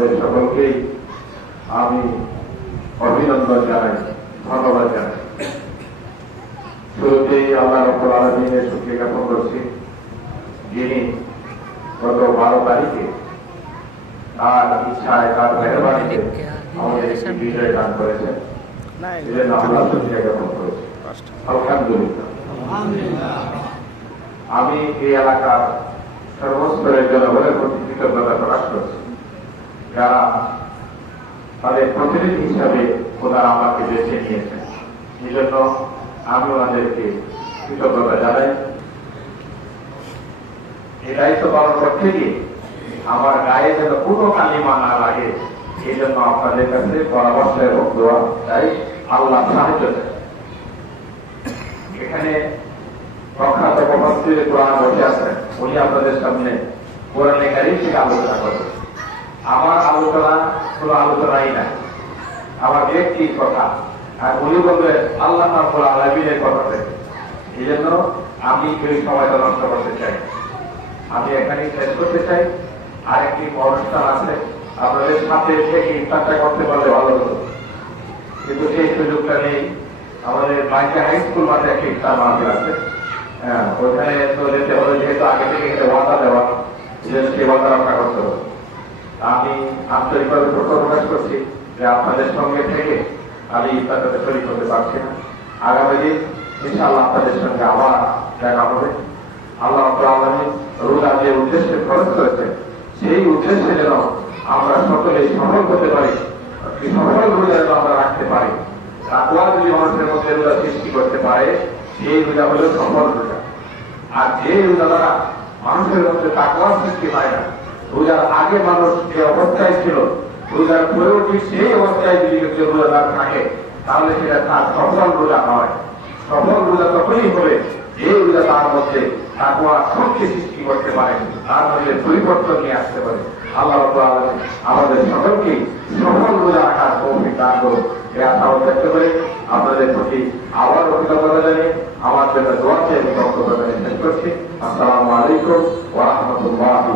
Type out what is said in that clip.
আপনাদের সকলকেই আমি অভিনন্দন জানাই, ধন্যবাদ জানাই। শুরুতেই আল্লাহ রাব্বুল আলামিনের শুকরিয়া জ্ঞাপন করছি, যিনি গত 12 তারিখে তার ইচ্ছায়, তার মেহরবানিতে আমাদের একটি বিজয় দান করেছেন। এজন্য আল্লাহ শুকরিয়া জ্ঞাপন করেছি, আলহামদুলিল্লাহ। আমি এই এলাকার সর্বস্তরের জনগণের প্রতি কৃতজ্ঞতা প্রকাশ করছি, যারা তাদের প্রতিনিধি হিসাবে ওনারা আমাকে বেছে নিয়েছেন। এই জন্য আমি ওনাদেরকে কৃতজ্ঞতা জানাই। এই দায়িত্ব পালন করতে গিয়ে আমার গায়ে যেন কোনো কালিমা না লাগে, এই জন্য আপনাদের কাছে পরামর্শ এবং দোয়া চাই, আল্লাহ সাহায্য চাই। এখানে প্রখ্যাত মুফাসসির কোরআন বসে আছেন, উনি আপনাদের সামনে কোরআনে কারীম থেকে আলোচনা করবেন। আমার আলোচনা কোনো আলোচনাই না, আমার ব্যক্তির কথা, আর উনি বলবেন আল্লাহ রাব্বুল আলামিনের কথা থেকে। এই জন্য আমি এই সময়টা নষ্ট করতে চাই, আমি এখানে শেষ করতে চাই। আরেকটি অনুষ্ঠান আছে, আপনাদের সাথে থেকে ইফতারটা করতে পারলে ভালো হতো, কিন্তু সেই সুযোগটা নেই। আমাদের বাইকা হাই স্কুল মাঠে একটি ইফতার মাহফিল আছে, ওইখানে তো যেতে হলে, যেহেতু আগে থেকে একটা ওয়াদা দেওয়া, সেই ওয়াদা রক্ষা করতে হবে। আমি আন্তরিকভাবে দুঃখ প্রকাশ করছি যে আপনাদের সঙ্গে থেকে আমি ইফতারটাতে শরীক করতে পারছি না। আগামী দিন ইনশাআল্লাহ আপনাদের সঙ্গে আবার দেখা হবে। আল্লাহ রাব্বুল আলামিন রোজা যে উদ্দেশ্যে খরচ করেছে, সেই উদ্দেশ্যে যেন আমরা সকলেই সফল করতে পারি, সফল রোজা যেন আমরা রাখতে পারি। তাকওয়া যদি মানুষের মধ্যে রোজা সৃষ্টি করতে পারে, সেই রোজা হলো সফল রোজা। আর যে রোজা দ্বারা মানুষের মধ্যে তাকওয়া সৃষ্টি হয় না, রোজার আগে মানুষ যে অবস্থায় ছিল, রোজার পরেও ঠিক সেই অবস্থায় যদি কেউ রোজাদার থাকে, তাহলে সেটা তার সফল রোজা নয়। সফল রোজা তখনই হবে যে রোজা তার মধ্যে তাকওয়া শক্তি সৃষ্টি করতে পারে, তার মধ্যে পরিবর্তন নিয়ে আসতে পারে। আল্লাহ রাব্বুল আলামিন আমাদের সকলকে সফল রোজা রাখার তৌফিক দান করুন, এই আশা ব্যক্ত করে আপনাদের প্রতি আবার কৃতজ্ঞতা জানিয়ে আমার জন্য দোয়া চেয়ে বক্তব্য শেষ করছি। আসসালামু আলাইকুম ওয়া রাহমাতুল্লাহি